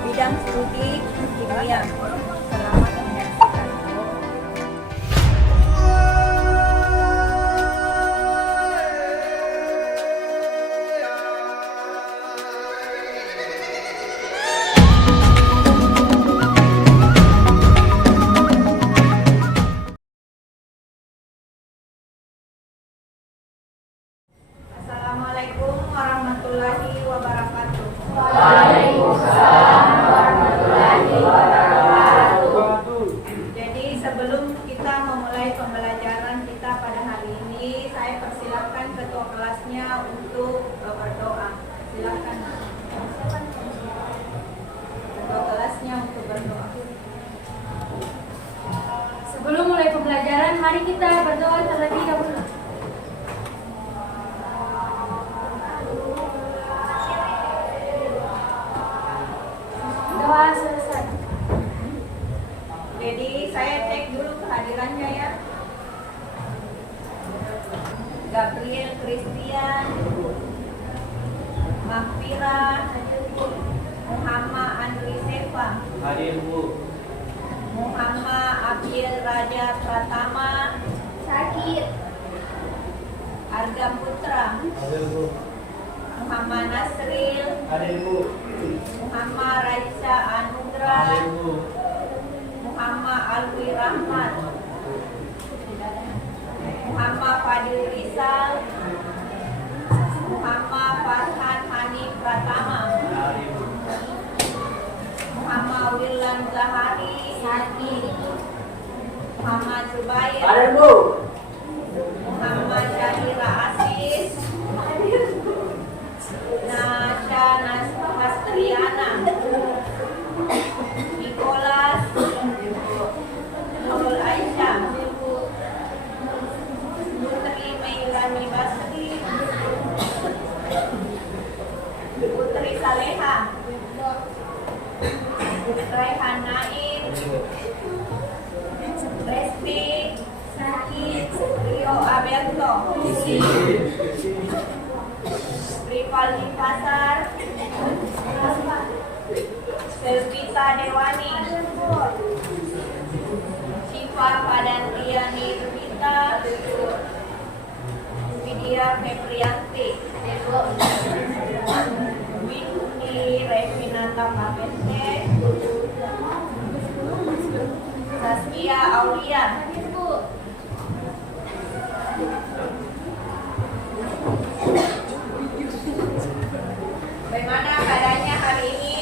Bidang studi kimia. Selamat menyaksikan. Assalamualaikum warahmatullahi wabarakatuh. Waalaikumsalam warahmatullahi wabarakatuh. Jadi sebelum kita memulai pembelajaran kita pada hari ini, saya persilakan ketua kelasnya untuk berdoa. Silakan ketua kelasnya untuk berdoa. Sebelum mulai pembelajaran, mari kita berdoa terlebih dahulu. Doa selesai. Jadi saya cek dulu kehadirannya ya. Gabriel Christian, Mahfira, Muhammad Andri Seva, Hadir Bu. Muhammad Abil Raja Pratama, Sakit. Arga Putra, Hadir Bu. Muhammad Nasril, Hadir Bu. Muhammad Raisa Anugrah, Hadir Bu. Muhammad Alwi Rahmat, Muhammad Fadil Rizal, Muhammad Farhan Hani Pratama, Hadir Bu. Muhammad Wilan Zahari, Sakit. Muhammad Zubair, Hadir Bu. Muhammad Syahira Asis, Nasha Nastriana, Nicholas, Nurul Aisyah, Putri Meilani Basri, Putri Saleha, Raihan Naim, Resti, Sakit, Rio Abelto, Rivaldi Pasar, Selvita Dewani, Syifa Padantiani Rubita, Widya Febrianti, Windy Revinata Mabente, Saskia Aulia. Bagaimana keadaannya hari ini?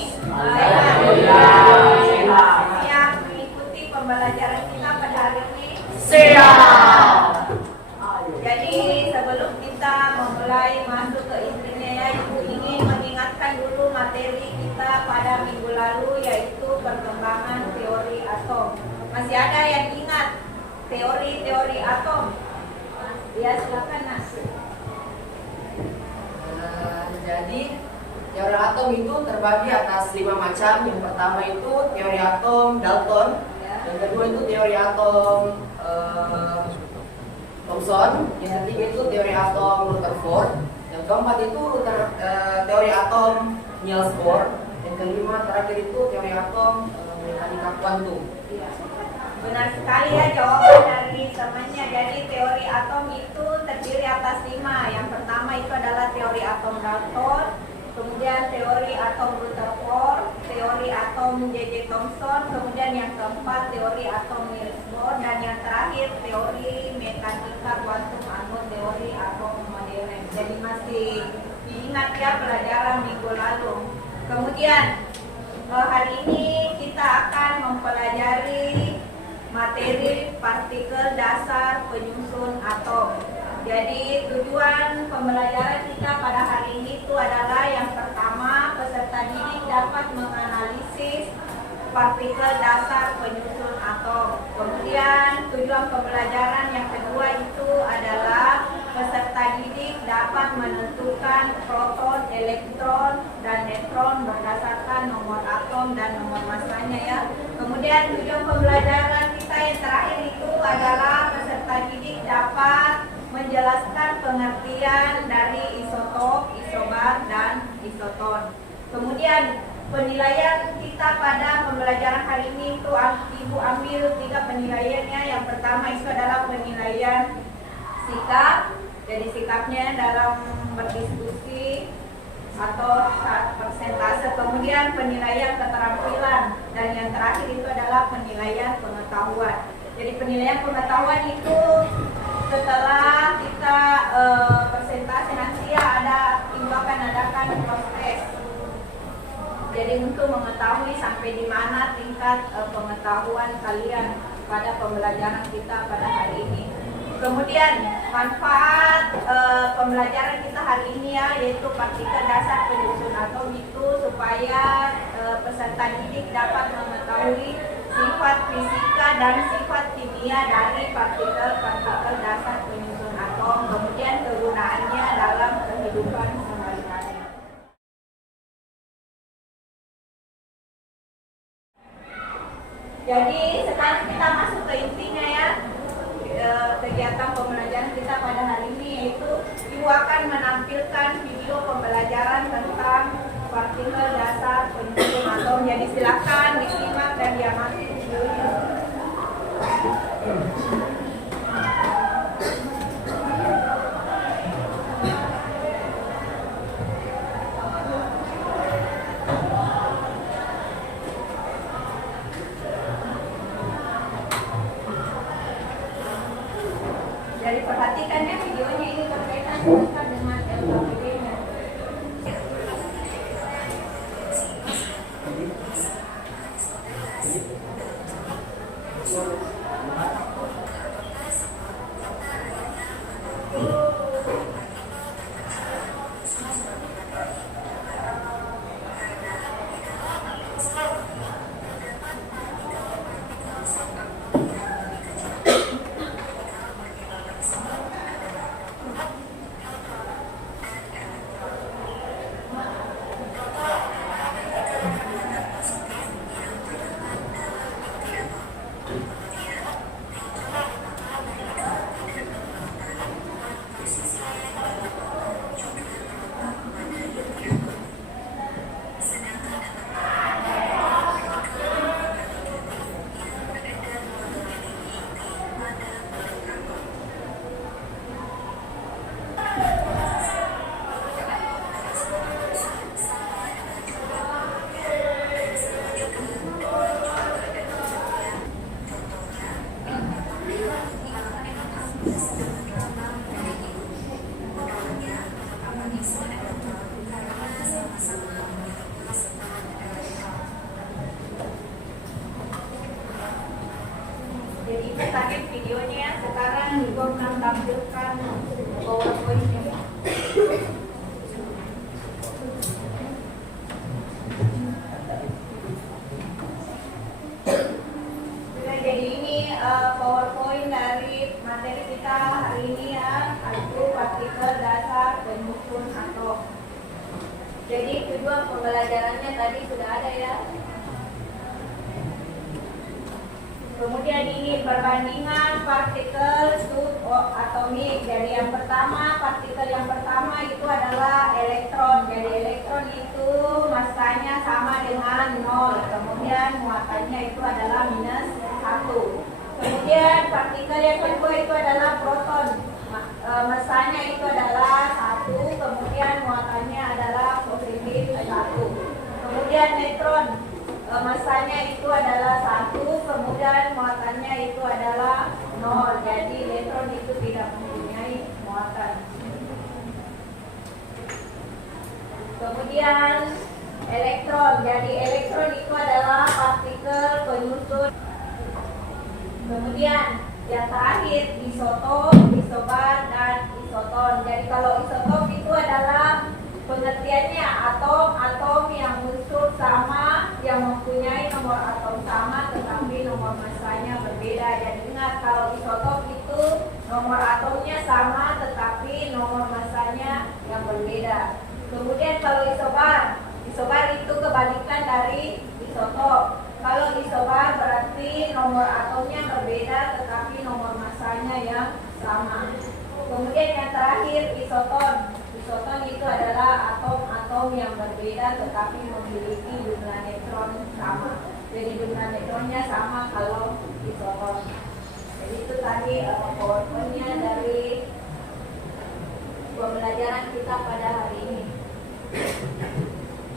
Siap mengikuti pembelajaran kita pada hari ini? Siap. Jadi sebelum kita memulai masuk ke intinya ya, Ibu ingin mengingatkan dulu materi kita pada minggu lalu, yaitu perkembangan teori atom. Masih ada yang ingat teori-teori atom? Ya, silakan Nas. Jadi teori atom itu terbagi atas 5 macam. Yang pertama itu teori atom Dalton, yang kedua itu teori atom Thomson, yang ketiga itu teori atom Rutherford, yang keempat itu teori atom Niels Bohr, yang kelima terakhir itu teori atom mekanika kuantum. Benar sekali ya jawaban dari temannya. Jadi teori atom itu terdiri atas 5. Yang pertama itu adalah teori atom Dalton, kemudian teori atom Rutherford, teori atom J.J. Thomson, kemudian yang keempat teori atom Niels Bohr, dan yang terakhir teori mekanika kuantum Arnold Jadi masih diingat ya pelajaran minggu lalu. Kemudian hari ini kita akan mempelajari materi partikel dasar penyusun atom. Jadi tujuan pembelajaran kita pada hari ini itu adalah yang pertama, peserta didik dapat menganalisis partikel dasar penyusun atom. Kemudian tujuan pembelajaran yang kedua itu adalah peserta didik dapat menentukan proton, elektron, dan neutron berdasarkan nomor atom dan nomor masanya ya. Kemudian tujuan pembelajaran kita yang terakhir itu adalah peserta didik dapat menjelaskan pengertian dari isotop, isobar, dan isoton. Kemudian penilaian kita pada pembelajaran hari ini itu Ibu ambil 3 penilaiannya. Yang pertama itu adalah penilaian sikap. Jadi sikapnya dalam berdiskusi atau persentase. Kemudian penilaian keterampilan. Dan yang terakhir itu adalah penilaian pengetahuan. Jadi penilaian pengetahuan itu setelah kita persentase nanti ya Ibu akan adakan proses. Jadi untuk mengetahui sampai di mana tingkat pengetahuan kalian pada pembelajaran kita pada hari ini. Kemudian manfaat pembelajaran kita hari ini ya, yaitu partikel dasar penyusun atom itu supaya peserta didik dapat mengetahui sifat fisika dan sifat kimia dari partikel-partikel dasar penyusun atom. Kemudian kegunaannya dalam kehidupan sehari-hari. Jadi sekarang kita masuk ke intinya ya. Kegiatan pembelajaran kita pada hari ini yaitu Ibu akan menampilkan video pembelajaran tentang partikel dasar penyusun atom. Jadi silakan disimak dan diamati videonya. Jadi perhatikan ya videonya ini berkaitan dengan LKPD-nya. Jadi itu tadi videonya, sekarang Ibu akan tampilkan PowerPoint-nya. Jadi ini PowerPoint dari materi kita hari ini ya, yaitu partikel dasar penyusun atom. Jadi tujuan pembelajarannya tadi sudah ada ya. Kemudian ini perbandingan partikel subatomik. Jadi yang pertama, partikel yang pertama itu adalah elektron. Jadi elektron itu masanya sama dengan 0. Kemudian muatannya itu adalah -1. Kemudian partikel yang kedua itu adalah proton. Masanya itu adalah 1. Kemudian muatannya adalah positif 1. Kemudian neutron. Masanya itu adalah 1, kemudian muatannya itu adalah 0. Jadi neutron itu tidak mempunyai muatan. Kemudian elektron. Jadi elektron itu adalah partikel penyusun. Kemudian yang terakhir isotop, isobar, dan isoton. Jadi kalau isotop itu adalah pengertiannya atom-atom yang unsur sama, yang mempunyai nomor atom sama tetapi nomor masanya berbeda. Jadi ingat kalau isotop itu nomor atomnya sama tetapi nomor masanya yang berbeda. Kemudian kalau isobar itu kebalikan dari isotop. Kalau isobar berarti nomor atomnya berbeda tetapi nomor masanya yang sama. Kemudian yang terakhir isoton. Isoton itu adalah atom-atom yang berbeda tetapi memiliki jumlah neutron sama. Jadi jumlah neutronnya sama kalau isoton. Jadi itu tadi PowerPoint-nya dari pembelajaran kita pada hari ini.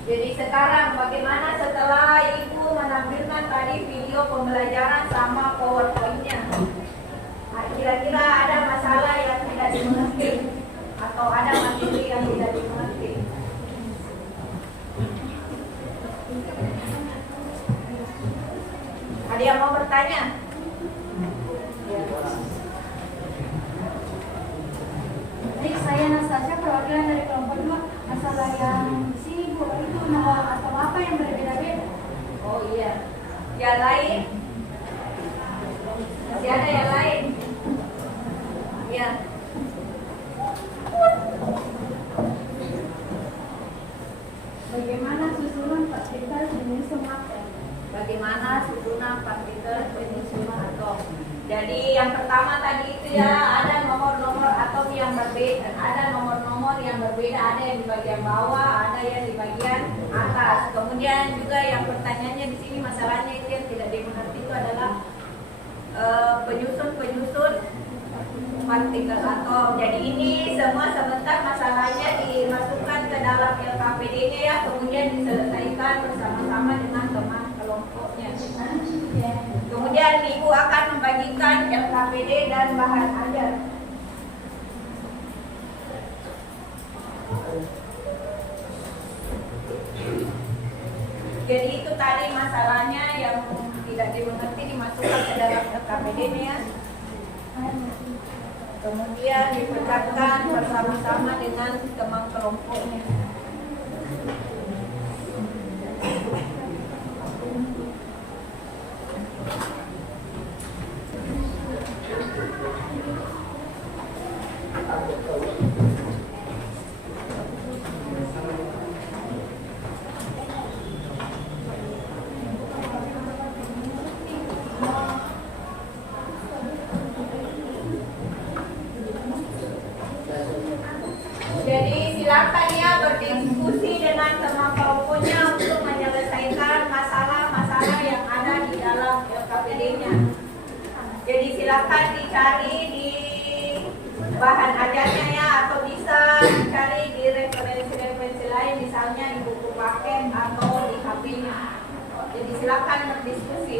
Jadi sekarang bagaimana setelah Ibu menampilkan tadi video pembelajaran sama PowerPoint-nya? Nah, kira-kira ada masalah yang tidak dimengerti atau ada materi yang tidak dimengerti? Ada yang mau bertanya? Baik, saya Nastasia, perwakilan dari kelompok 2. Masalah yang sini Bu, itu nomor atom apa yang berbeda-beda? Oh iya. Yang lain? Masih ada yang lain? Ya. Bagaimana susunan partikel penyusun atom? Bagaimana susunan partikel penyusunan atom? Jadi yang pertama tadi itu ya ada nomor-nomor atom yang berbeda, ada nomor-nomor yang berbeda, ada yang di bagian bawah, ada yang di bagian atas. Kemudian juga yang pertanyaannya di sini masalahnya itu yang tidak dimengerti itu adalah penyusun partikel atom. Jadi ini semua sebentar masalahnya dimasukkan ke dalam LKPD-nya ya, kemudian diselesaikan bersama-sama dengan teman kelompoknya. Kemudian Ibu akan membagikan LKPD dan bahan ajar. Jadi itu tadi masalahnya yang tidak dimengerti dimasukkan ke dalam LKPD-nya. Kemudian dipecahkan bersama-sama dengan teman kelompoknya. Jadi silakan ya berdiskusi dengan teman kelompoknya untuk menyelesaikan masalah-masalah yang ada di dalam LKPD-nya. Jadi silakan dicari di bahan ajarnya ya, atau bisa dicari di referensi-referensi lain, misalnya di buku paket atau di HP-nya. Jadi silakan berdiskusi.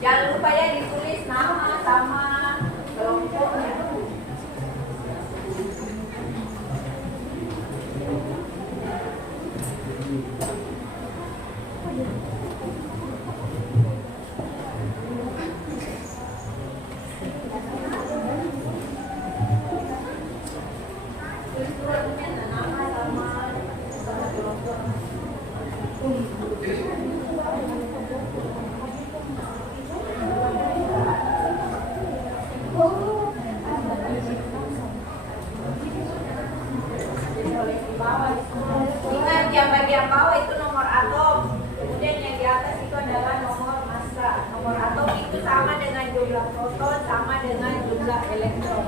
Jangan lupa ya ditulis nama sama kelompoknya. Tulis nama sama kelompoknya. Ingat yang bagian bawah itu nomor atom, kemudian yang di atas itu adalah nomor massa. Nomor atom itu sama dengan jumlah proton, sama dengan jumlah elektron.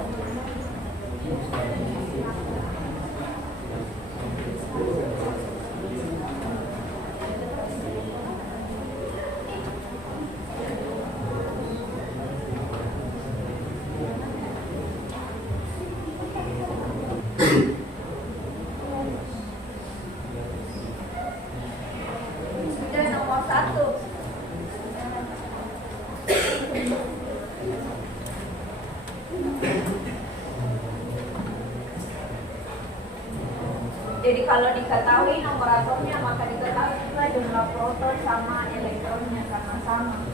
kalau diketahui nomor atomnya, maka diketahui pula jumlah proton sama elektronnya sama-sama.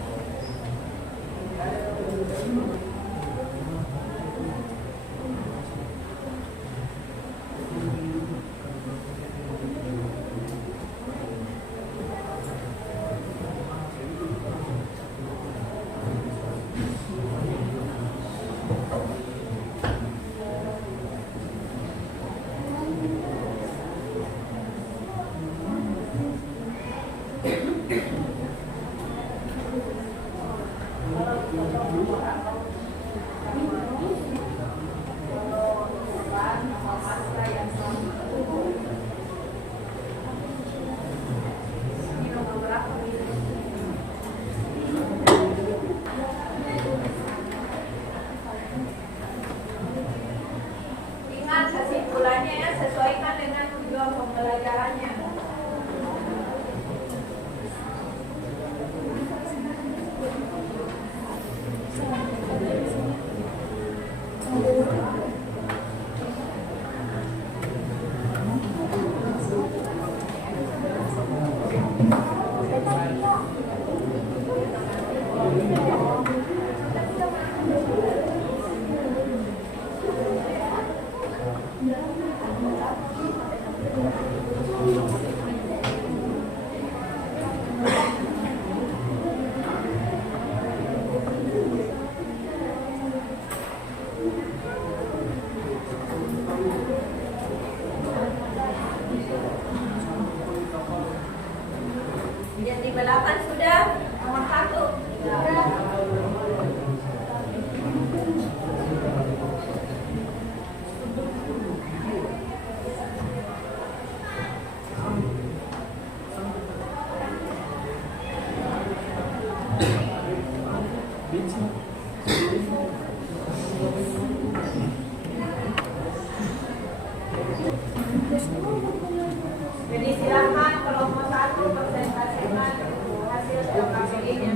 Ingat kesimpulannya ya, sesuaikan dengan tujuan pembelajarannya. Yang di belapan sudah, nomor 1. Jadi silakan kelompok 1 presentasikan hasil LKPI-nya.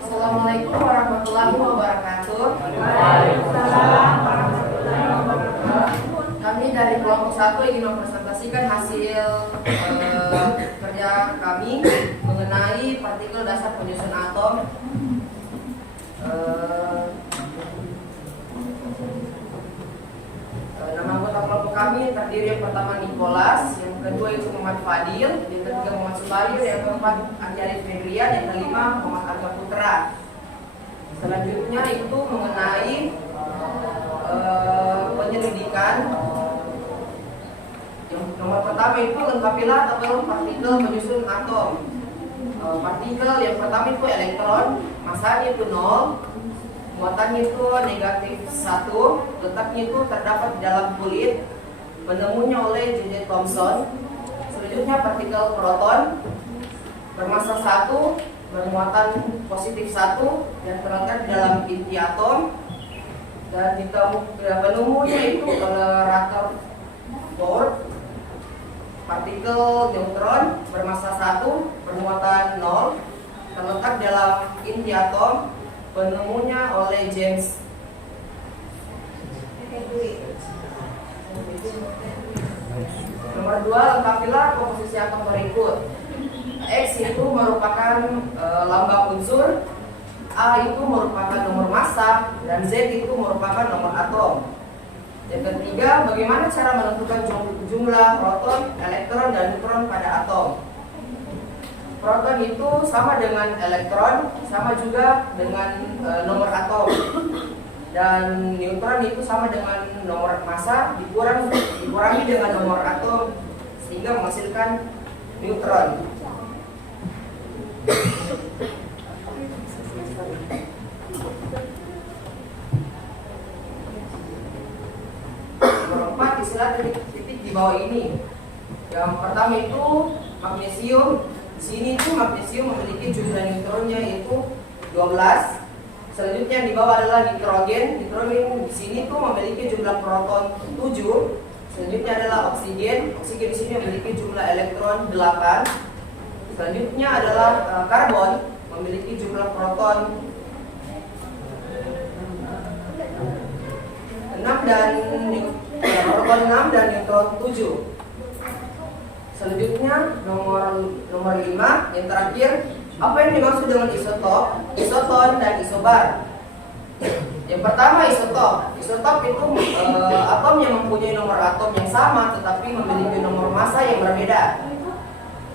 Assalamualaikum warahmatullahi wabarakatuh. Waalaikumsalam warahmatullahi wabarakatuh. Kami dari kelompok 1 ingin mempresentasikan hasil kerja kami mengenai partikel dasar penyusun atom. Nama anggota kelompok kami terdiri yang pertama Nicholas, yang kedua itu Muhammad Fadil, yang ketiga Muhammad Subario, yang keempat Andi Arif Fedrian, yang kelima Muhammad Arga Putra. Selanjutnya itu mengenai penyelidikan. Yang nomor pertama itu lengkapilah tabel partikel penyusun atom. Partikel yang pertama itu elektron, masanya itu 0, muatannya itu negatif 1, letaknya itu terdapat di dalam kulit, penemunya oleh J.J. Thomson. Selanjutnya partikel proton bermassa 1, bermuatan positif 1 dan terletak di dalam inti atom, dan penemunya itu oleh Rutherford. Partikel neutron bermassa 1, bermuatan 0, terletak dalam inti atom, penemunya oleh James. Nomor 2, lengkapilah komposisi atom berikut. X itu merupakan lambang unsur, A itu merupakan nomor massa, dan Z itu merupakan nomor atom. Yang ketiga, bagaimana cara menentukan jumlah proton, elektron, dan neutron pada atom. Proton itu sama dengan elektron, sama juga dengan nomor atom. Dan neutron itu sama dengan nomor massa dikurangi dengan nomor atom sehingga menghasilkan neutron. Nomor 4, istilah titik di bawah ini. Yang pertama itu magnesium. Di sini itu magnesium memiliki jumlah neutronnya yaitu 12. Selanjutnya yang di bawah adalah nitrogen. Nitrogen di sini tuh memiliki jumlah proton 7. Selanjutnya adalah oksigen. Oksigen di sini memiliki jumlah elektron 8. Selanjutnya adalah karbon, memiliki jumlah proton 6 dan proton 6 dan neutron 7. Selanjutnya nomor 5 yang terakhir, apa yang dimaksud dengan isotop, isoton dan isobar? Yang pertama isotop. Isotop itu atom yang mempunyai nomor atom yang sama tetapi memiliki nomor massa yang berbeda.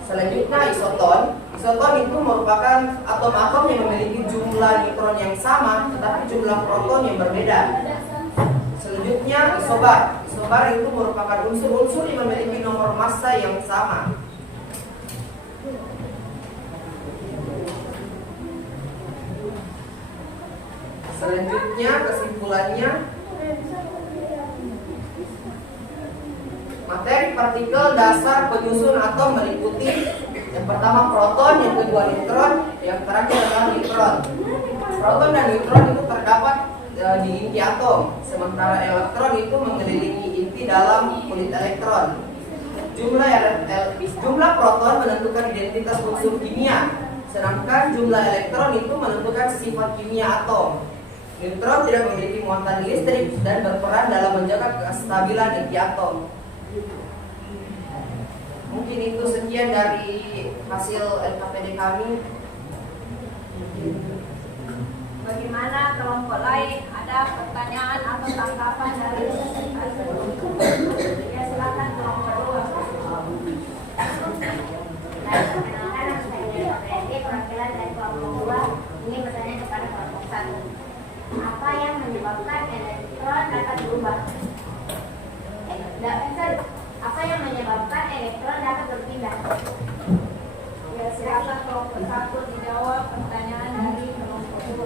Selanjutnya isoton. Isoton itu merupakan atom-atom yang memiliki jumlah neutron yang sama tetapi jumlah proton yang berbeda. Selanjutnya isobar. Isobar itu merupakan unsur-unsur yang memiliki nomor massa yang sama. Selanjutnya kesimpulannya, materi partikel dasar penyusun atom meliputi yang pertama proton, yang kedua neutron, yang terakhir adalah neutron. Proton dan neutron itu terdapat di inti atom, sementara elektron itu mengelilingi inti dalam kulit elektron. Jumlah proton menentukan identitas unsur kimia, sedangkan jumlah elektron itu menentukan sifat kimia atom. Neutron tidak memiliki muatan listrik dan berperan dalam menjaga kestabilan inti atom. Mungkin itu sekian dari hasil LKPD kami. Bagaimana kelompok lain? Ada pertanyaan atau tanggapan dari presentasi? Ya, silakan kelompok 2. Perkenalkan, nama saya Dewi, perwakilan dari kelompok 2 ingin bertanya kepada kelompok 1. Apa yang menyebabkan elektron dapat berubah? Apa yang menyebabkan elektron dapat berpindah? Ya, silakan kelompok 1 dijawab pertanyaan dari kelompok 2.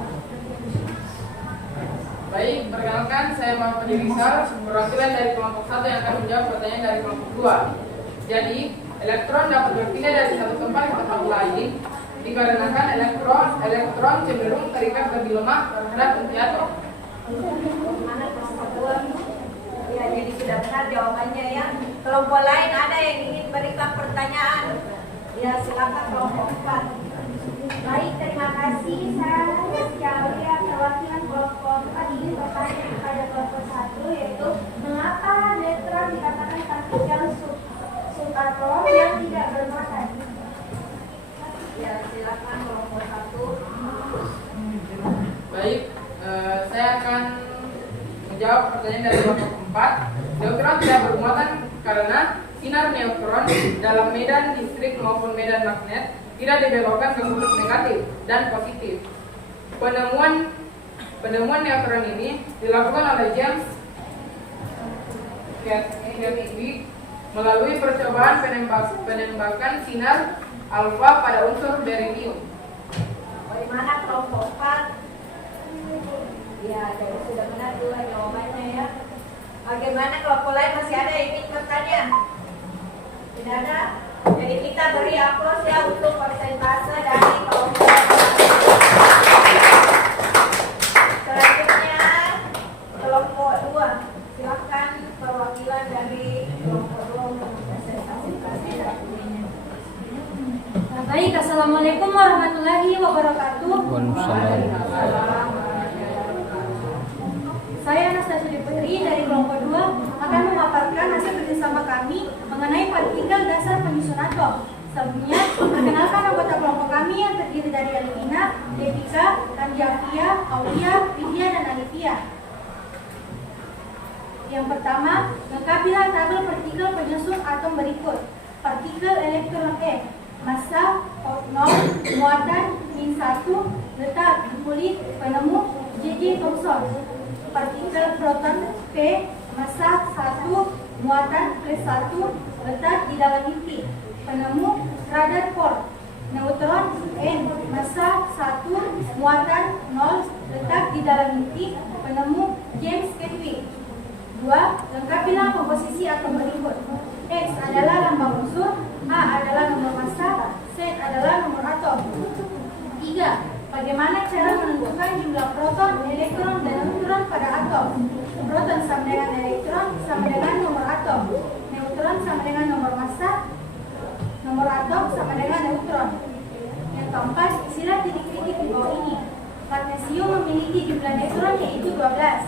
Baik, perkenalkan saya Muhammad Rizal, perwakilan dari kelompok 1 yang akan menjawab pertanyaan dari kelompok 2. Jadi, elektron dapat berpindah dari satu tempat ke tempat lain dikarenakan elektron cenderung terikat lebih lemah terhadap inti atom. Bagaimana kelompok 2? Ya, jadi sudah benar jawabannya ya. Kelompok lain ada yang ingin berikan pertanyaan? Ya, silakan kelompok 4. Baik, terima kasih. Saya Ciaulia, perwakilan kelompok 4 ingin bertanya kepada kelompok 1, yaitu mengapa neutron dikatakan partikel subatom yang tidak bermuatan? Ya, silakan kelompok 1. Baik, saya akan menjawab pertanyaan dari kelompok 4. Neutron tidak bermuatan karena sinar neutron dalam medan listrik maupun medan magnet tidak dibelokkan ke kutub negatif dan positif. Penemuan neutron ini dilakukan oleh James Chadwick melalui percobaan penembakan sinar alfa pada unsur berium. Bagaimana kelompok 4? Ya, jadi sudah benar dua jawabannya ya. Bagaimana kelompok lain, masih ada yang ingin bertanya? Tidak ada? Jadi kita beri aplaus ya untuk persentase dari kelompok 4. Selanjutnya kelompok 2. Silakan perwakilan dari kelompok 2 untuk presentasi. Baik, assalamualaikum warahmatullahi wabarakatuh. Saya Anastasia Putri dari kelompok 2 akan memaparkan hasil kerjasama kami mengenai partikel dasar penyusun atom. Sebelumnya, perkenalkan anggota kelompok kami yang terdiri dari Alina, Devika, Anjafia, Aulia, Vidya, dan Alifia. Yang pertama, lengkapilah tabel partikel penyusun atom berikut. Partikel elektron E, massa 0, muatan -1, letak di kulit penemu J.J. Thomson. Partikel proton P, massa 1, muatan +1, letak di dalam inti penemu Rutherford. Neutron N, massa 1, muatan 0, letak di dalam inti penemu James Chadwick. 2. Lengkapilah komposisi atom berikut. X adalah lambang unsur, A adalah nomor massa, Z adalah nomor atom. 3. Bagaimana cara menentukan jumlah proton, elektron, dan neutron pada atom? Proton sama dengan elektron sama dengan nomor atom. Neutron sama dengan nomor massa. Nomor atom sama dengan neutron. Yang keempat, isilah titik-titik di bawah ini. Magnesium memiliki jumlah neutron yaitu 12.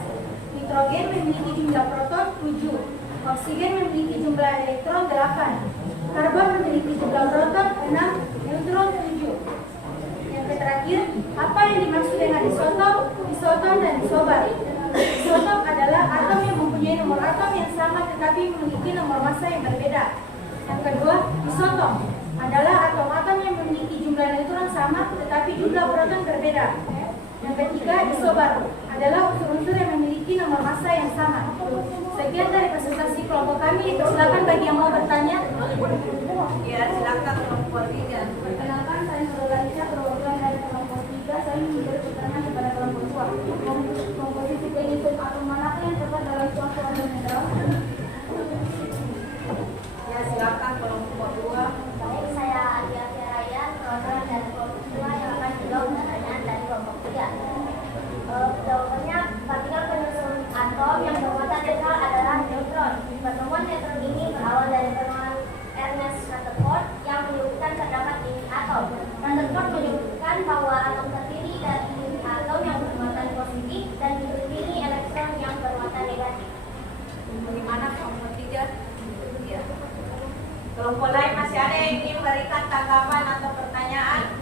Nitrogen memiliki jumlah proton 7. Oksigen memiliki jumlah elektron 8. Karbon memiliki jumlah proton 6, neutron 7. Yang terakhir, apa yang dimaksud dengan isotop, isoton, dan isobar? Isotop adalah atom yang mempunyai nomor atom yang sama tetapi memiliki nomor massa yang berbeda. Yang kedua, isotop adalah atom-atom yang memiliki jumlah neutron sama tetapi jumlah proton berbeda. Yang ketiga, isobar adalah unsur-unsur yang memiliki nomor massa yang sama. Sekian dari presentasi kelompok kami. Silakan bagi yang mau bertanya. Ya, silakan kelompok 3. Perkenalkan, saya Nurul Aisyah, perwakilan dari kelompok 3. Saya memberi keterangan kepada kelompok 2. Komposisi penyusun atom manakah yang terdapat dalam suatu elemental? Ya, silakan kelompok 2. Baik, saya Adia Raya, perwakilan dari kelompok 2 yang akan menjawab pertanyaan dari kelompok 3. Jawabannya, partikel penyusun atom yang bermuatan netral adalah neutron. Pertemuan neutron ini berawal dari pertemuan Ernest Rutherford yang menyebutkan terdapat unit atom. Rutherford menyebutkan bahwa atom terdiri dari unit atom yang bermuatan positif dan diberi elektron yang bermuatan negatif. Bagaimana kelompok 3? Ya. Kelompok lain masih ada yang ingin memberikan tanggapan atau pertanyaan?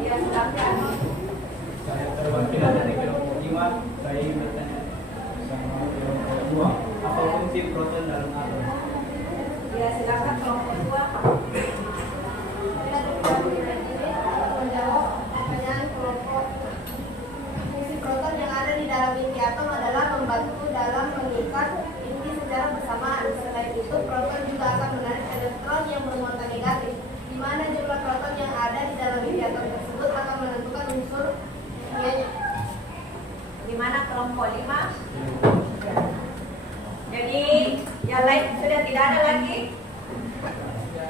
Ya, silakan. Saya perwakilan dari kelompok 5. Saya ingin bertanya sama kelompok 2. Apa fungsi proton dalam atom? Ya, silakan kelompok 2. Menjawab pertanyaan kelompok. Fungsi proton yang ada di dalam inti atom adalah membantu dalam mengikat inti secara bersamaan. Selain itu, proton juga akan menarik elektron yang bermuatan negatif, di mana jumlah proton yang ada di dalam inti atom tersebut akan menentukan unsur kimianya. Di mana kelompok 5? Jadi yang lain sudah tidak ada lagi.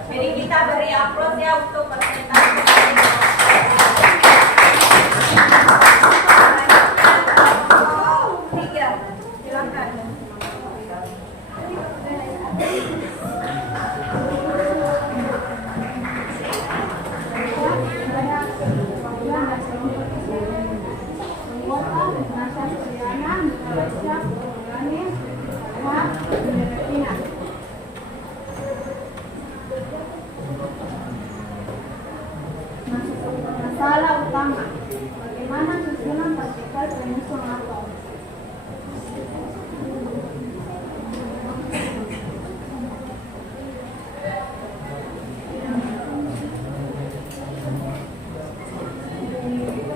Jadi kita beri aplaus ya untuk presentasi. Kelompok 3, silakan. Masalah utama, bagaimana susunan partikel penyusun atom?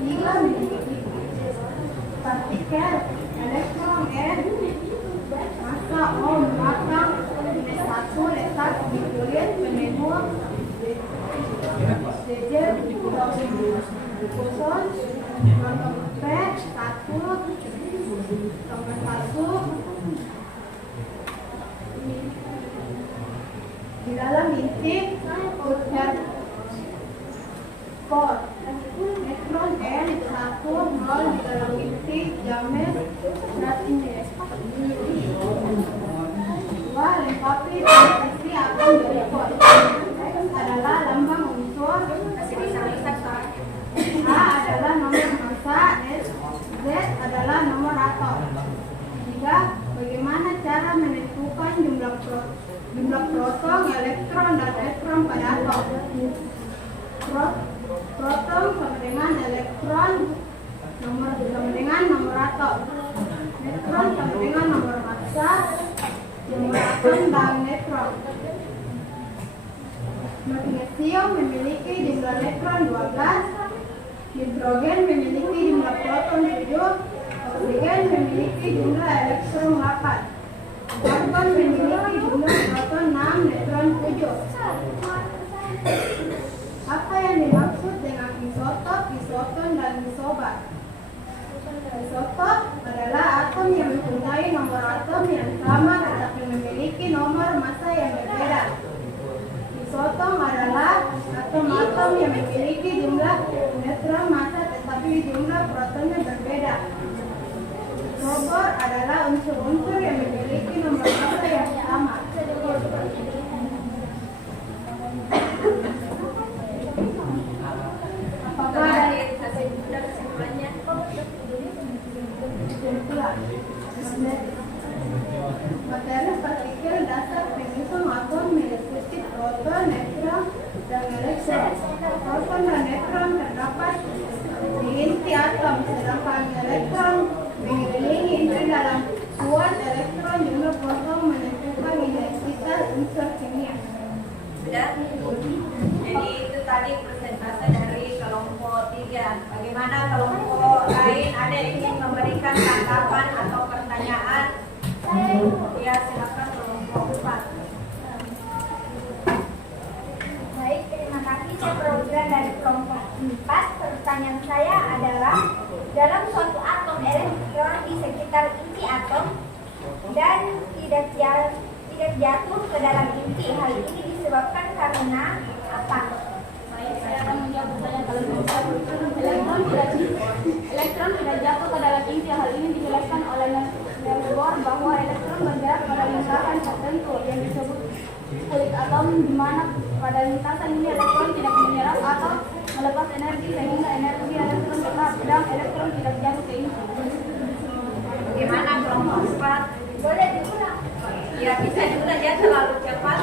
Tiga memiliki partikel elektron N, massa O maka 1 letak di kulit penembus CJ boson nomor P 1 nomor 1 di dalam inti Kutner Core neutron N 1 mol di dalam inti James Martinez. Dua, lengkapi definisi atom dari Core adalah lambang unsur. A adalah nomor massa, Z adalah nomor atom. 3. Bagaimana cara menentukan jumlah proton, elektron, dan neutron pada atom? Proton sama dengan elektron sama dengan nomor atom. Neutron sama dengan nomor massa, nomor atom, dan neutron. Magnesium memiliki jumlah neutron 12, hidrogen memiliki jumlah proton 7, oksigen memiliki jumlah elektron 8, karbon memiliki jumlah proton 6, neutron 7. Apa yang dimaksud dengan isotop, isoton, dan isobar? Isotop adalah atom yang mempunyai nomor atom yang sama tetapi memiliki nomor massa yang berbeda. Isoton adalah atom-atom yang memiliki jumlah neutron massa tetapi jumlah protonnya berbeda. Isobor adalah unsur-unsur yang memiliki nomor massa yang sama. Apakah dari kesimpulannya? sedangkan elektron mengelilingi inti dalam suat elektron jumlah proton menentukan intensitas unsur kimia. Sudah? Jadi itu tadi persentase dari kelompok 3. Bagaimana kelompok lain ada yang ingin memberikan tanggapan atau pertanyaan? Ya, silakan kelompok 4. Baik, terima kasih. Saya perwakilan dari kelompok 4. Pertanyaan saya adalah, dalam suatu atom elektron di sekitar inti atom dan tidak jatuh ke dalam inti. Hal ini disebabkan karena apa? Baik, saya akan menjawab pertanyaan kalian. Elektron tidak jatuh ke dalam inti. Hal ini dijelaskan oleh Niels Bohr bahwa elektron bergerak pada lintasan tertentu yang disebut kulit atom, di mana pada lintasan ini elektron tidak menyerap atau melepas energi sehingga energi elektron tetap dan elektron tidak jatuh ke inti. Bagaimana kelompok 4? Boleh diulang? Ya, bisa juga, dia terlalu cepat.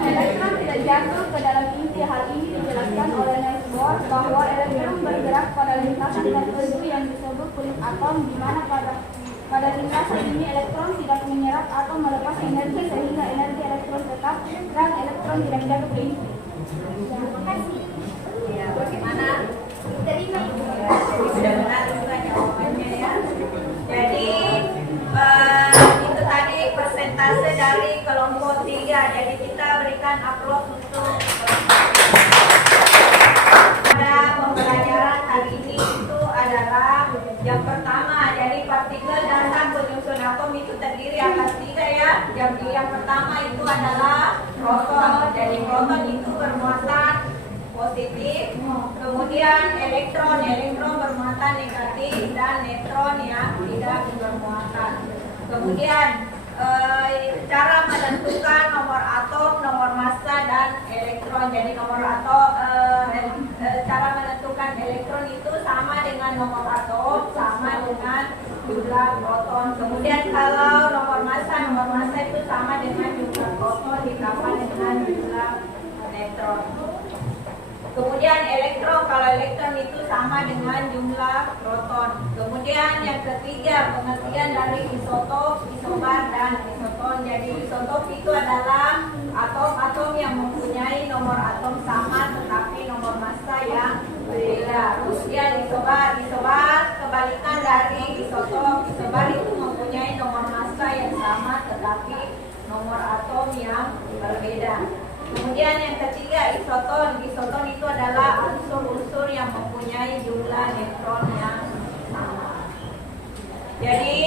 Elektron tidak jatuh ke dalam inti. Hal ini dijelaskan oleh Niels Bohr bahwa elektron bergerak pada lintasan tertentu yang disebut kulit atom, di mana pada lintasan ini elektron tidak menyerap atau melepas energi sehingga energi elektron tetap dan elektron tidak jatuh ke inti. Terima kasih. Ya, bagaimana? Terima. Jadi sudah benar juga jawabannya ya. Jadi itu tadi persentase dari kelompok 3. Jadi kita berikan aplaus untuk pada pembelajaran hari ini. Itu adalah yang pertama. Jadi partikel dasar penyusun atom itu terdiri atas 3 ya. Yang pertama itu adalah proton. Jadi proton itu bermuatan positif, kemudian elektron bermuatan negatif, dan neutron yang tidak bermuatan. Kemudian cara menentukan nomor atom, nomor massa, dan elektron. Jadi nomor atom, cara menentukan elektron itu sama dengan nomor atom, sama dengan jumlah proton. Kemudian kalau nomor massa itu sama dengan jumlah proton ditambah dengan jumlah neutron. Kemudian elektron, kalau elektron itu sama dengan jumlah proton. Kemudian yang ketiga, pengertian dari isotop, isobar, dan isoton. Jadi isotop itu adalah atom-atom yang mempunyai nomor atom sama tetapi nomor massa yang berbeda. Kemudian isobar kebalikan dari isotop. Isobar itu mempunyai nomor massa yang sama tetapi nomor atom yang berbeda. Kemudian yang ketiga, isoton. Isoton itu adalah unsur-unsur yang mempunyai jumlah neutron yang sama. Jadi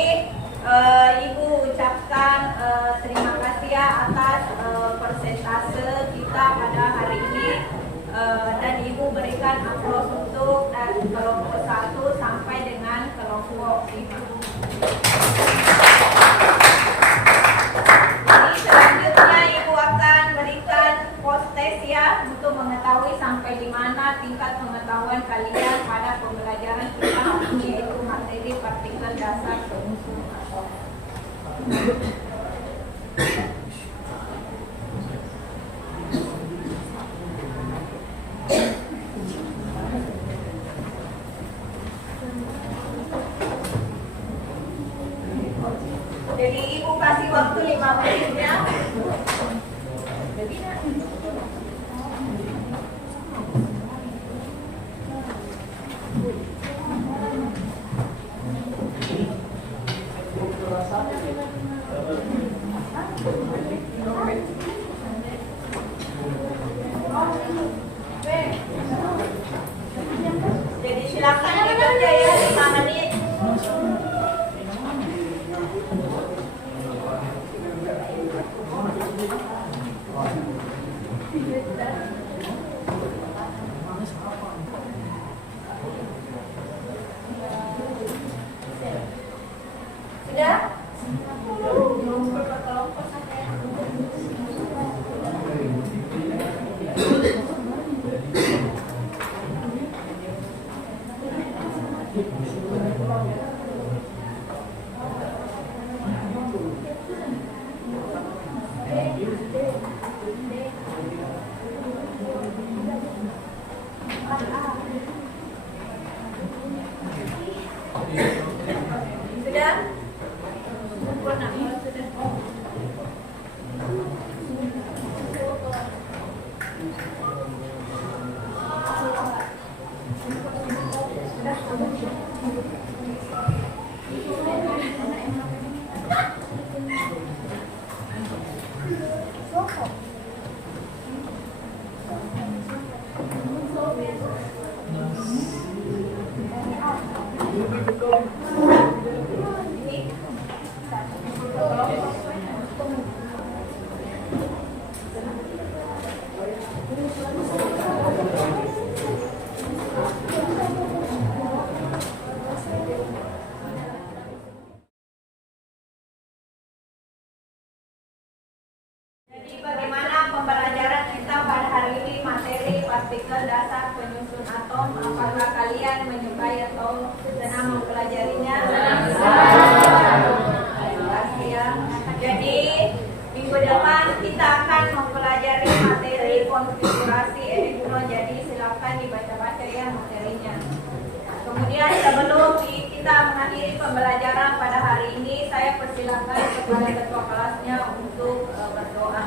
Ibu ucapkan terima kasih ya atas persentase kita pada hari ini, dan Ibu berikan aplaus untuk dari kelompok 1 sampai dengan kelompok 5. Jadi selanjutnya Ibu akan berikan post test ya untuk mengetahui sampai di mana tingkat pengetahuan kalian pada pembelajaran kita hari ini, yaitu materi partikel dasar penyusun atom. Jadi Ibu kasih waktu 5 menit ya. Jadi silakan dikerja ya 5 menit. Sudah? Kelompok sampai. Jadi bagaimana pembelajaran kita pada hari ini materi partikel dasar penyusun atom? Apakah kalian menyukai atau senang mempelajarinya? Terima kasih ya. Jadi minggu depan kita akan mempelajari materi konfigurasi elektron. Jadi silakan dibaca-baca ya materinya. Kemudian sebelum kita mengakhiri pembelajaran pada hari ini, saya persilakan kepada ketua kelasnya untuk berdoa.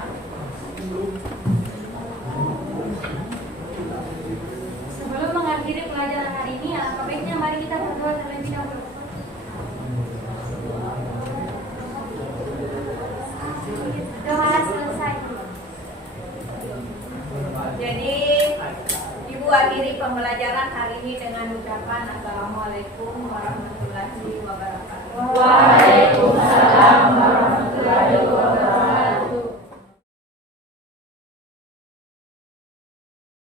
Sebelum mengakhiri pelajaran hari ini, alangkah baiknya mari kita berdoa terlebih dahulu. Doa selesai. Jadi Ibu akhiri pembelajaran hari ini dengan ucapan Assalamualaikum warahmatullahi wabarakatuh.